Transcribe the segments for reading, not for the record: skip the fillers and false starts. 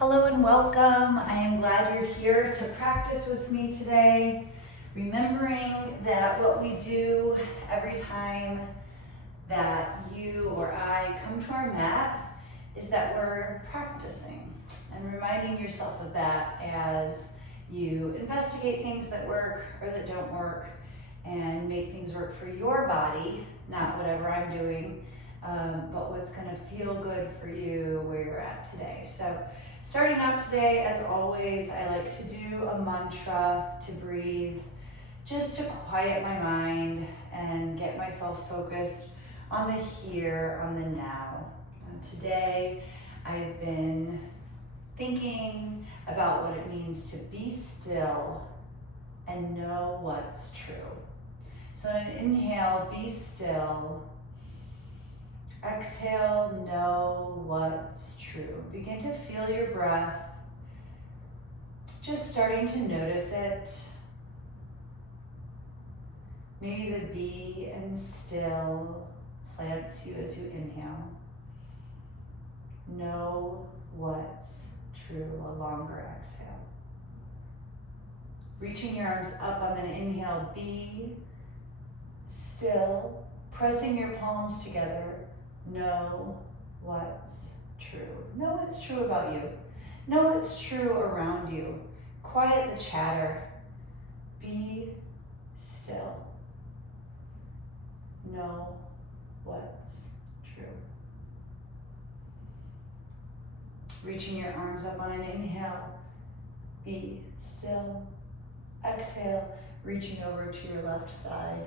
Hello and welcome. I am glad you're here to practice with me today. Remembering that what we do every time that you or I come to our mat is that we're practicing, and reminding yourself of that as you investigate things that work or that don't work and make things work for your body, not whatever I'm doing, but what's going to feel good for you where you're at today. So starting out today, as always, I like to do a mantra to breathe, just to quiet my mind and get myself focused on the here, on the now. And today, I've been thinking about what it means to be still and know what's true. So in an inhale, be still. Exhale, know what's true. Begin to feel your breath, just starting to notice it. Maybe the be and still plants you as you inhale. Know what's true, a longer exhale. Reaching your arms up on an inhale, be still, pressing your palms together. Know what's true. Know what's true about you. Know what's true around you. Quiet the chatter. Be still. Know what's true. Reaching your arms up on an inhale. Be still. Exhale, reaching over to your left side.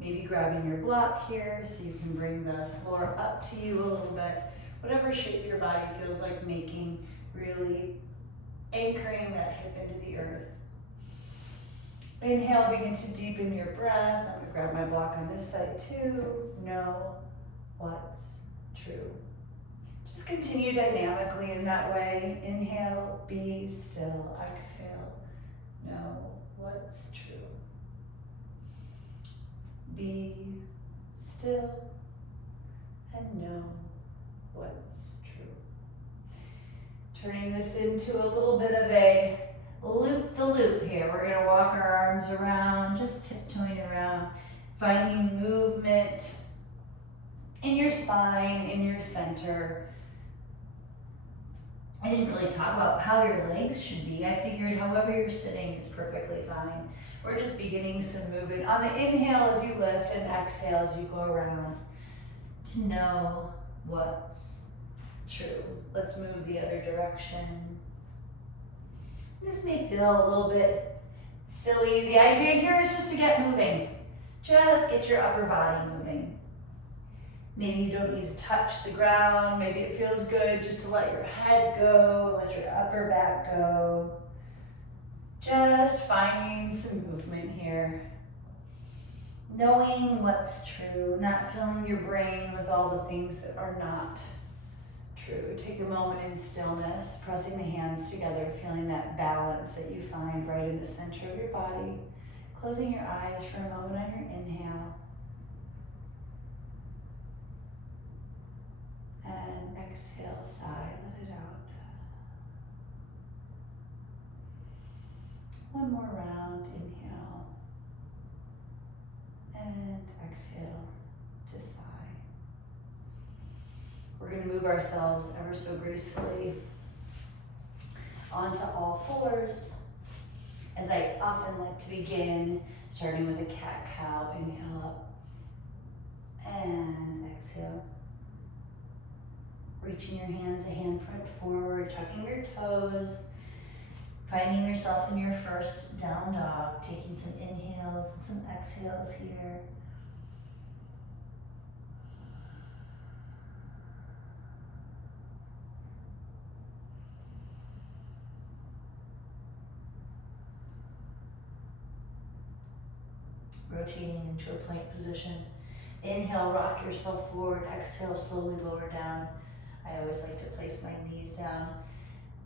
Maybe grabbing your block here so you can bring the floor up to you a little bit. Whatever shape your body feels like making, really anchoring that hip into the earth. Inhale, begin to deepen your breath. I'm gonna grab my block on this side too. Know what's true. Just continue dynamically in that way. Inhale, be still. Exhale, know what's true. Be still and know what's true. Turning this into a little bit of a loop the loop here. We're going to walk our arms around, just tiptoeing around, finding movement in your spine, in your center. I didn't really talk about how your legs should be. I figured however you're sitting is perfectly fine. We're just beginning some movement. On the inhale as you lift and exhale as you go around, to know what's true. Let's move the other direction. This may feel a little bit silly. The idea here is just to get moving. Just get your upper body moving. Maybe you don't need to touch the ground. Maybe it feels good just to let your head go, let your upper back go. Just finding some movement here. Knowing what's true, not filling your brain with all the things that are not true. Take a moment in stillness, pressing the hands together, feeling that balance that you find right in the center of your body. Closing your eyes for a moment on your inhale. And exhale, sigh, let it out. One more round, inhale. And exhale to sigh. We're going to move ourselves ever so gracefully onto all fours. As I often like to begin, starting with a cat-cow, inhale up. And exhale. Reaching your hands a handprint forward, tucking your toes, finding yourself in your first down dog, taking some inhales and some exhales here. Rotating into a plank position. Inhale, rock yourself forward. Exhale, slowly lower down. I always like to place my knees down.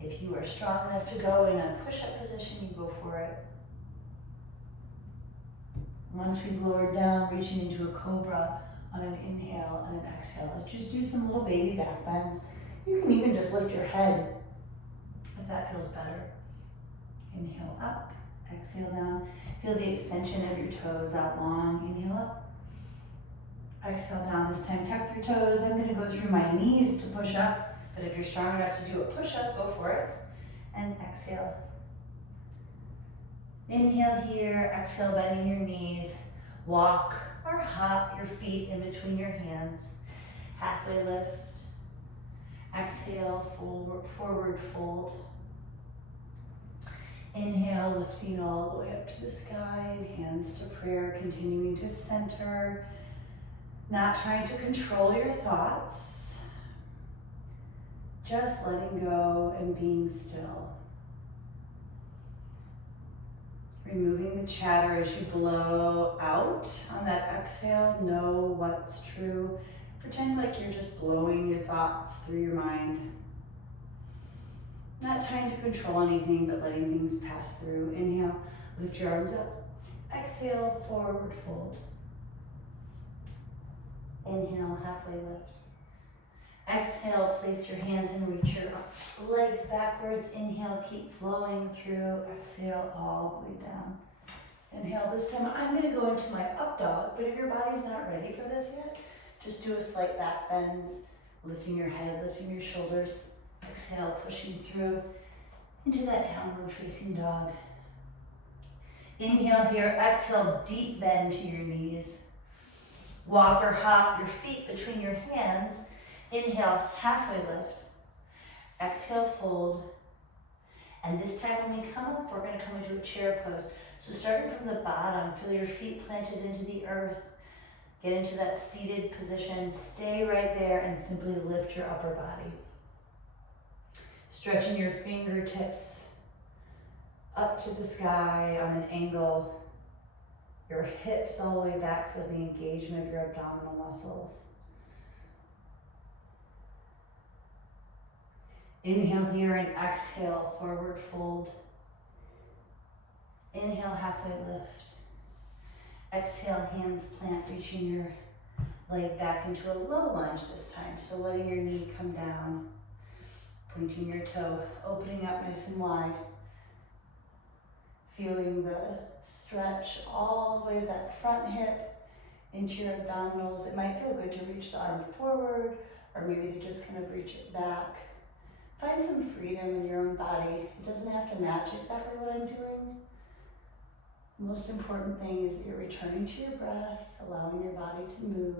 If you are strong enough to go in a push-up position, you go for it. Once we've lowered down, reaching into a cobra on an inhale and an exhale. Let's just do some little baby back bends. You can even just lift your head if that feels better. Inhale up, exhale down. Feel the extension of your toes out long. Inhale up, exhale down. This time tuck your toes. I'm gonna go through my knees to push up, but if you're strong enough to do a push up, go for it. And exhale. Inhale here, exhale, bending your knees. Walk or hop your feet in between your hands. Halfway lift. Exhale, forward fold. Inhale, lifting all the way up to the sky, hands to prayer, continuing to center. Not trying to control your thoughts. Just letting go and being still. Removing the chatter as you blow out on that exhale. Know what's true. Pretend like you're just blowing your thoughts through your mind. Not trying to control anything, but letting things pass through. Inhale, lift your arms up. Exhale, forward fold. Inhale, halfway lift. Exhale, place your hands and reach your legs backwards. Inhale, keep flowing through. Exhale, all the way down. Inhale, this time I'm gonna go into my up dog, but if your body's not ready for this yet, just do a slight back bends, lifting your head, lifting your shoulders. Exhale, pushing through into that downward facing dog. Inhale here, exhale, deep bend to your knees. Walk or hop your feet between your hands. Inhale, halfway lift. Exhale, fold. And this time when we come up, we're gonna come into a chair pose. So starting from the bottom, feel your feet planted into the earth. Get into that seated position. Stay right there and simply lift your upper body. Stretching your fingertips up to the sky on an angle. Your hips all the way back for the engagement of your abdominal muscles. Inhale here and exhale, forward fold. Inhale, halfway lift. Exhale, hands plant, reaching your leg back into a low lunge this time. So letting your knee come down, pointing your toe, opening up nice and wide. Feeling the stretch all the way to that front hip into your abdominals. It might feel good to reach the arm forward, or maybe to just kind of reach it back. Find some freedom in your own body. It doesn't have to match exactly what I'm doing. The most important thing is that you're returning to your breath, allowing your body to move.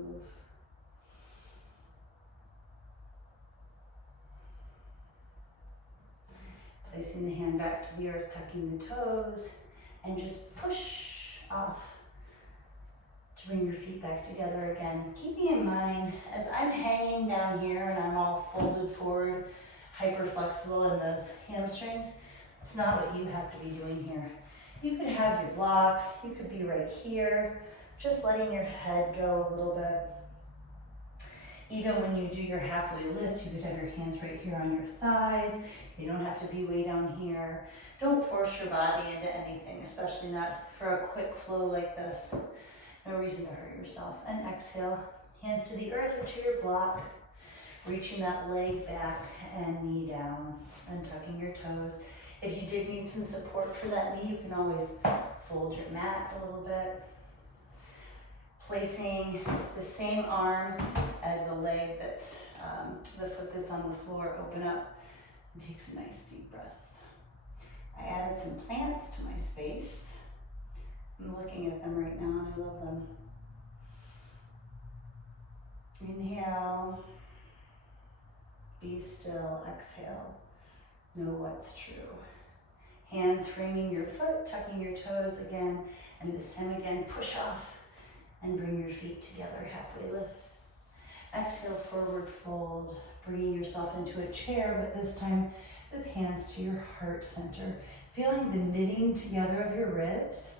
Placing the hand back to the earth, tucking the toes, and just push off to bring your feet back together again. Keeping in mind, as I'm hanging down here and I'm all folded forward, hyper flexible in those hamstrings, it's not what you have to be doing here. You could have your block, you could be right here, just letting your head go a little bit. Even when you do your halfway lift, you could have your hands right here on your thighs. They don't have to be way down here. Don't force your body into anything, especially not for a quick flow like this. No reason to hurt yourself. And exhale, hands to the earth or to your block. Reaching that leg back and knee down and tucking your toes. If you did need some support for that knee, you can always fold your mat a little bit. Placing the same arm as the leg that's, the foot that's on the floor, open up and take some nice deep breaths. I added some plants to my space. I'm looking at them right now and I love them. Inhale, be still, exhale, know what's true. Hands framing your foot, tucking your toes again, and this time again, push off and bring your feet together, halfway lift. Exhale, forward fold, bringing yourself into a chair, but this time with hands to your heart center. Feeling the knitting together of your ribs.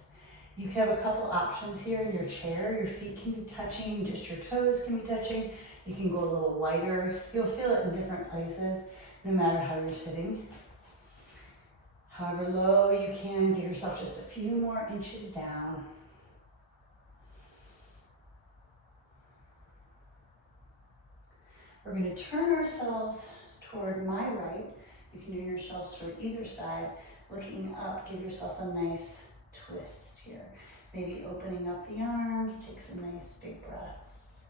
You have a couple options here in your chair. Your feet can be touching, just your toes can be touching. You can go a little wider. You'll feel it in different places, no matter how you're sitting. However low you can, get yourself just a few more inches down. We're going to turn ourselves toward my right, You can do yourself for either side, looking up, give yourself a nice twist here. Maybe opening up the arms, take some nice big breaths.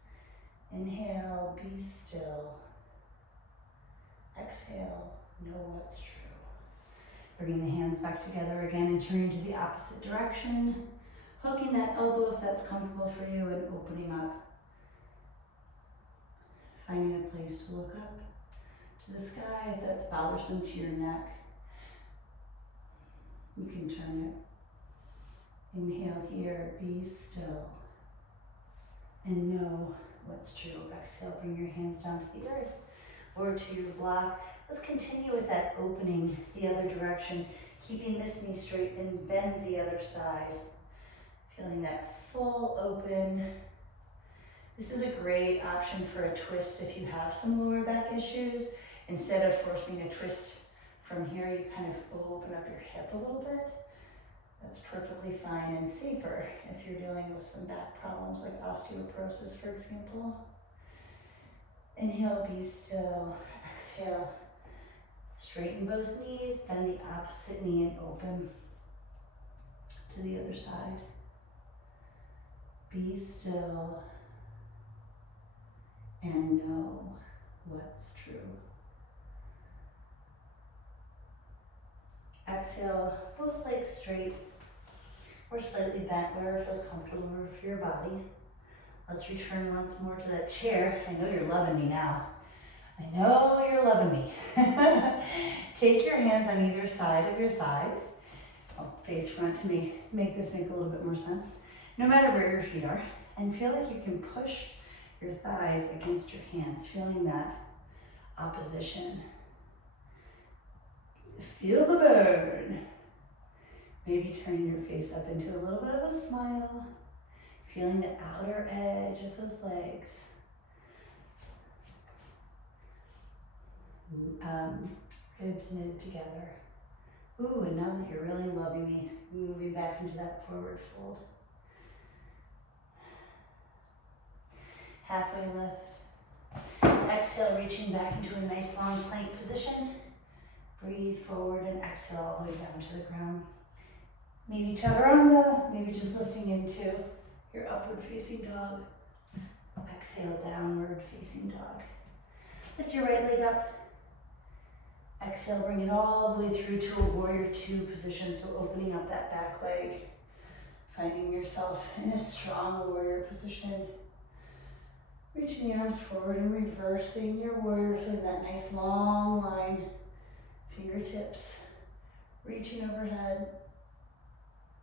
Inhale, be still. Exhale, know what's true. Bringing the hands back together again and turning to the opposite direction. Hooking that elbow if that's comfortable for you and opening up. Finding a place to look up to the sky if that's bothersome to your neck. You can turn it. Inhale here, be still. And know what's true. Exhale, bring your hands down to the earth or to your block. Let's continue with that opening the other direction, keeping this knee straight and bend the other side. Feeling that full open. This is a great option for a twist if you have some lower back issues. Instead of forcing a twist from here, you kind of open up your hip a little bit. That's perfectly fine and safer if you're dealing with some back problems like osteoporosis, for example. Inhale, be still. Exhale, straighten both knees, bend the opposite knee and open to the other side. Be still and know what's true. Exhale, both legs straight or slightly bent, wherever feels comfortable for your body. Let's return once more to that chair. I know you're loving me now. I know you're loving me. Take your hands on either side of your thighs. I'll face front to make this make a little bit more sense. No matter where your feet are, and feel like you can push your thighs against your hands, feeling that opposition. Feel the burn. Maybe turning your face up into a little bit of a smile, feeling the outer edge of those legs. Ribs knitted together. Ooh, and now that you're really loving me, moving back into that forward fold. Halfway lift. Exhale, reaching back into a nice long plank position. Breathe forward and exhale all the way down to the ground. Maybe chaturanga, maybe just lifting into your upward facing dog. Exhale, downward facing dog. Lift your right leg up. Exhale, bring it all the way through to a warrior two position. So opening up that back leg, finding yourself in a strong warrior position. Reaching the arms forward and reversing your warrior, feeling that nice long line. Fingertips reaching overhead.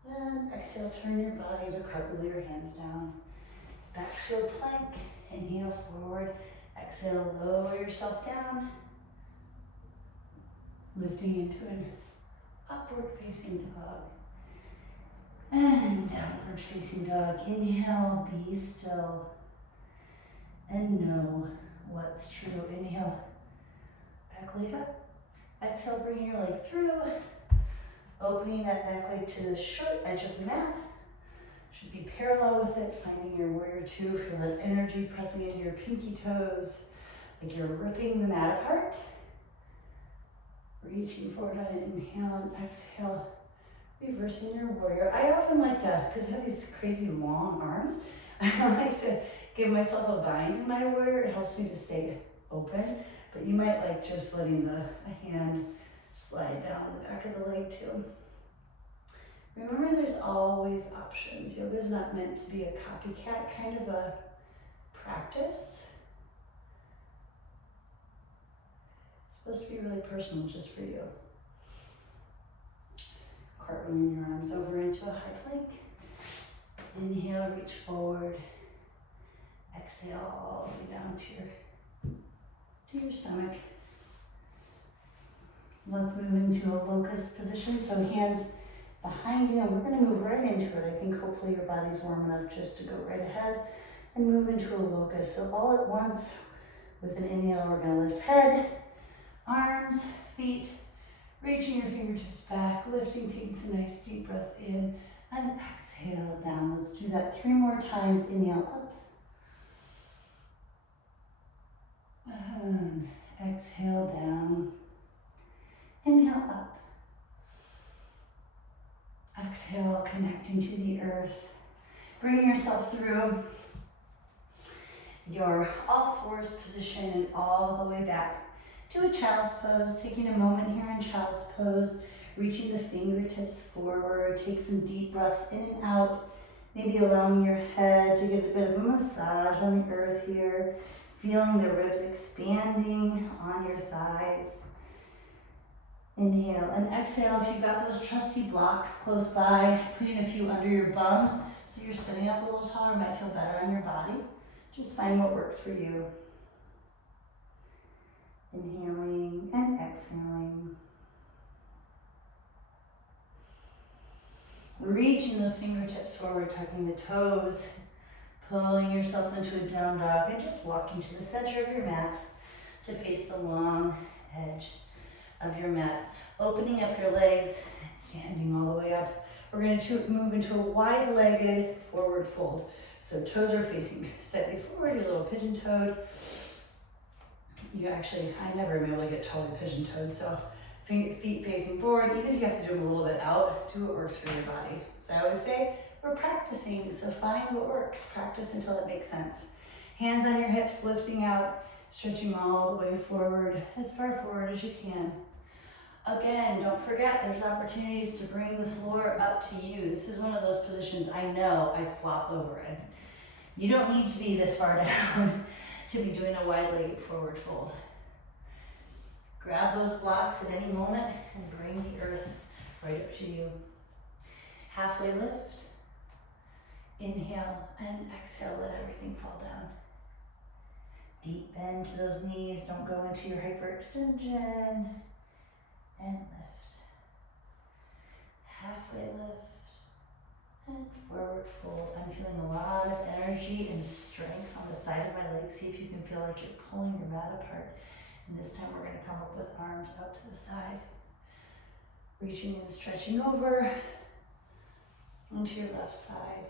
And exhale, turn your body to cartwheel your hands down. Back to a plank. Inhale forward. Exhale, lower yourself down. Lifting into an upward facing dog. And downward facing dog. Inhale, be still. And know what's true. Inhale, back leg up. Exhale, bring your leg through. Opening that back leg to the short edge of the mat. Should be parallel with it, finding your warrior two. Feel that energy pressing into your pinky toes, like you're ripping the mat apart. Reaching forward on an inhale and exhale, reversing your warrior. I often like to, because I have these crazy long arms, I like to give myself a bind in my warrior. It helps me to stay open, but you might like just letting a hand slide down the back of the leg too. Remember, there's always options. Yoga is not meant to be a copycat kind of a practice. It's supposed to be really personal, just for you. Cartwheeling your arms over into a high plank. Inhale, reach forward. Exhale all the way down to your stomach. Let's move into a locust position. So hands behind you, and we're going to move right into it. I think hopefully your body's warm enough just to go right ahead and move into a locust. So all at once, with an inhale, we're going to lift head, arms, feet, reaching your fingertips back, lifting, taking some nice deep breaths in, and exhale down. Let's do that 3 more times. Inhale up. And exhale down. exhale, connecting to the earth. Bringing yourself through your all fours position and all the way back to a child's pose. Taking a moment here in child's pose, reaching the fingertips forward. Take some deep breaths in and out. Maybe allowing your head to get a bit of a massage on the earth here. Feeling the ribs expanding on your thighs. Inhale and exhale. If you've got those trusty blocks close by, putting a few under your bum so you're sitting up a little taller, might feel better on your body. Just find what works for you. Inhaling and exhaling. Reaching those fingertips forward, tucking the toes, pulling yourself into a down dog, and just walking to the center of your mat to face the long edge of your mat. Opening up your legs, standing all the way up. We're going to move into a wide-legged forward fold. So toes are facing slightly forward, your little pigeon-toed. I never am able to get totally pigeon-toed, so feet facing forward. Even if you have to do them a little bit out, do what works for your body. So I always say, we're practicing, so find what works. Practice until it makes sense. Hands on your hips, lifting out, stretching all the way forward, as far forward as you can. Again, don't forget, there's opportunities to bring the floor up to you. This is one of those positions I know I flop over in. You don't need to be this far down to be doing a wide-legged forward fold. Grab those blocks at any moment and bring the earth right up to you. Halfway lift. Inhale and exhale, let everything fall down. Deep bend to those knees, don't go into your hyperextension. And lift. Halfway lift. And forward fold. I'm feeling a lot of energy and strength on the side of my legs. See if you can feel like you're pulling your mat apart. And this time we're going to come up with arms out to the side. Reaching and stretching over onto your left side.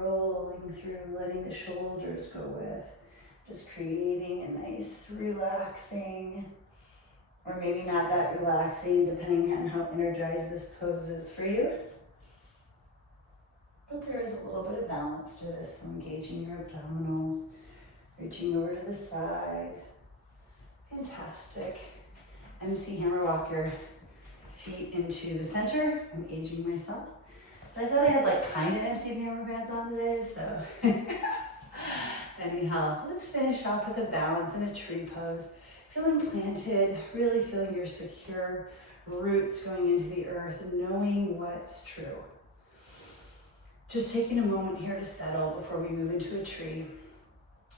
Rolling through, letting the shoulders go with. Just creating a nice, relaxing, or maybe not that relaxing, depending on how energized this pose is for you. But there is a little bit of balance to this, so engaging your abdominals, reaching over to the side. Fantastic. MC Hammer walk your feet into the center. I'm aging myself. But I thought I had like kind of MC Hammer bands on today, so. Anyhow, let's finish off with a balance in a tree pose. Feeling planted, really feeling your secure roots going into the earth and knowing what's true. Just taking a moment here to settle before we move into a tree.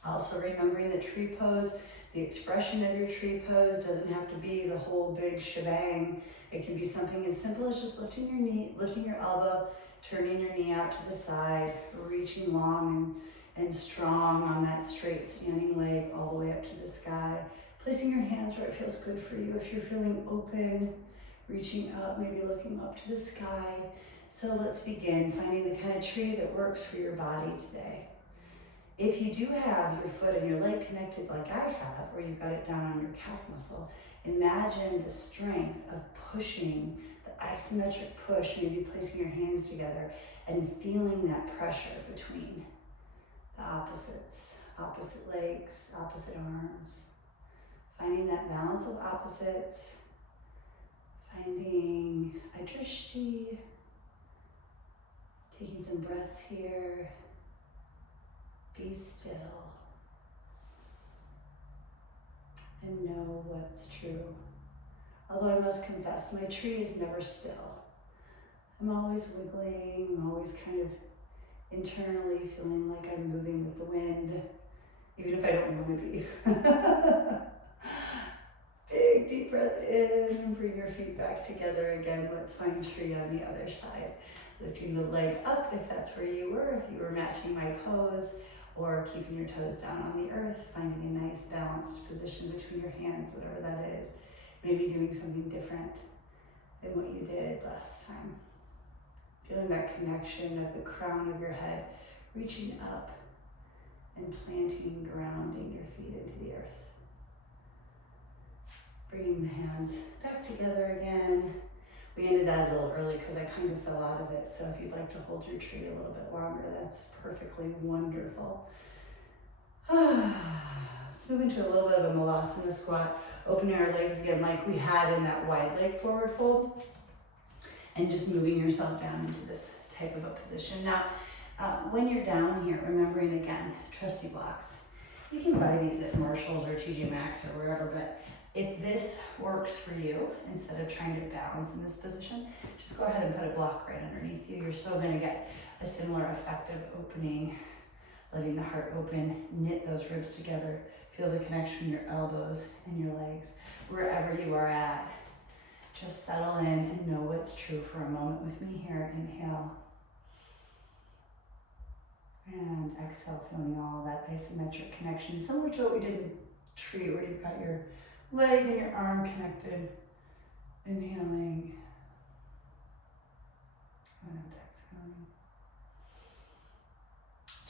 Also remembering the tree pose, the expression of your tree pose doesn't have to be the whole big shebang. It can be something as simple as just lifting your knee, lifting your elbow, turning your knee out to the side, reaching long and strong on that straight standing leg all the way up to the sky. Placing your hands where it feels good for you. If you're feeling open, reaching up, maybe looking up to the sky. So let's begin finding the kind of tree that works for your body today. If you do have your foot and your leg connected like I have, or you've got it down on your calf muscle, imagine the strength of pushing, the isometric push, maybe placing your hands together and feeling that pressure between the opposites, opposite legs, opposite arms. Finding that balance of opposites, finding a drishti, taking some breaths here, be still, and know what's true. Although I must confess, my tree is never still. I'm always wiggling, I'm always kind of internally feeling like I'm moving with the wind, even if I don't want to be. Big deep breath in and bring your feet back together again. Let's find tree on the other side. Lifting the leg up if that's where you were, if you were matching my pose, or keeping your toes down on the earth, finding a nice balanced position between your hands, whatever that is. Maybe doing something different than what you did last time. Feeling that connection of the crown of your head, reaching up and planting, grounding your feet into the earth. Bringing the hands back together again. We ended that a little early because I kind of fell out of it. So if you'd like to hold your tree a little bit longer, that's perfectly wonderful. Let's move into a little bit of a Malasana squat. Opening our legs again like we had in that wide leg forward fold. And just moving yourself down into this type of a position. Now, when you're down here, remembering again, trusty blocks. You can buy these at Marshall's or TJ Maxx or wherever, but if this works for you, instead of trying to balance in this position, just go ahead and put a block right underneath you. You're still gonna get a similar effect of opening, letting the heart open, knit those ribs together, feel the connection from your elbows and your legs, wherever you are at. Just settle in and know what's true for a moment with me here. Inhale. And exhale, feeling all that isometric connection, similar to what we did in tree, where you've got your leg and your arm connected. Inhaling. And exhaling.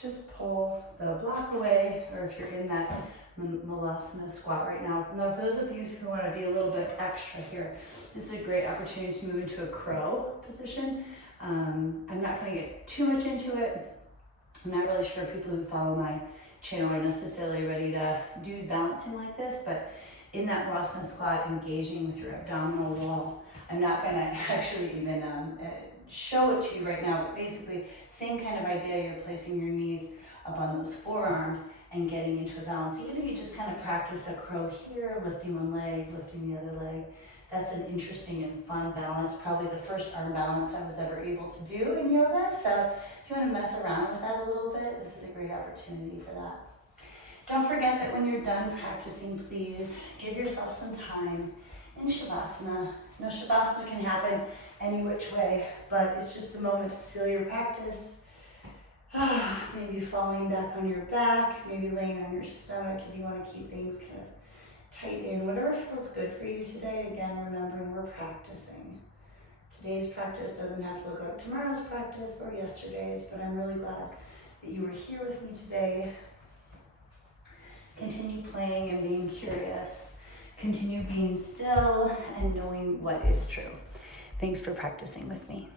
Just pull the block away, or if you're in that Malasana squat right now. For those of you who want to be a little bit extra here, this is a great opportunity to move into a crow position. I'm not going to get too much into it. I'm not really sure people who follow my channel are necessarily ready to do balancing like this, but in that Malasana squat, engaging with your abdominal wall. I'm not going to actually even show it to you right now, but basically same kind of idea. You're placing your knees up on those forearms and getting into a balance. Even if you just kind of practice a crow here, lifting one leg, lifting the other leg, that's an interesting and fun balance. Probably the first arm balance I was ever able to do in yoga. So if you want to mess around with that a little bit, this is a great opportunity for that. Don't forget that when you're done practicing, please give yourself some time in Shavasana. Shavasana can happen any which way, but it's just the moment to seal your practice. Maybe falling back on your back, maybe laying on your stomach if you want to keep things kind of tight in. Whatever feels good for you today. Again, remembering we're practicing. Today's practice doesn't have to look like tomorrow's practice or yesterday's, but I'm really glad that you were here with me today. Continue playing and being curious. Continue being still and knowing what is true. Thanks for practicing with me.